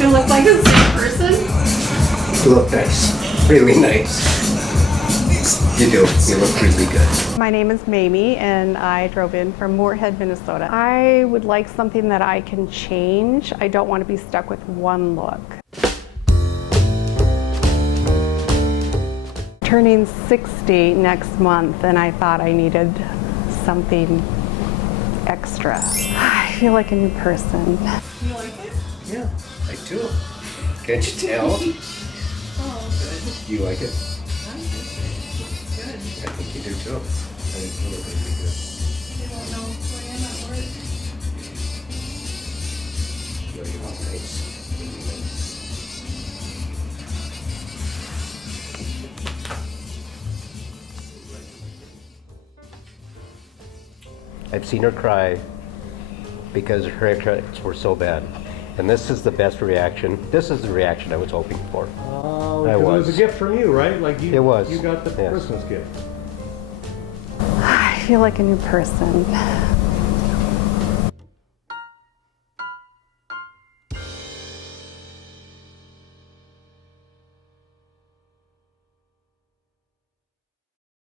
You look like the same person? You look nice. Really nice. You do. You look really good. My name is Mamie, and I drove in from Moorhead, Minnesota. I would like something that I can change. I don't want to be stuck with one look. Turning 60 next month, and I thought I needed something extra. I feel like a new person. You like it? Yeah, I do. Can't you tell? Oh, good. You like it? I like it. Good. I think you do too. I think you look really good. They don't know who I am at work. You look nice. Really nice. I've seen her cry because her haircuts were so bad. And this is the best reaction. This is the reaction I was hoping for. Oh, I it was was. a gift from you, right? Like you, It was. You got the Yes. Christmas gift. I feel like a new person.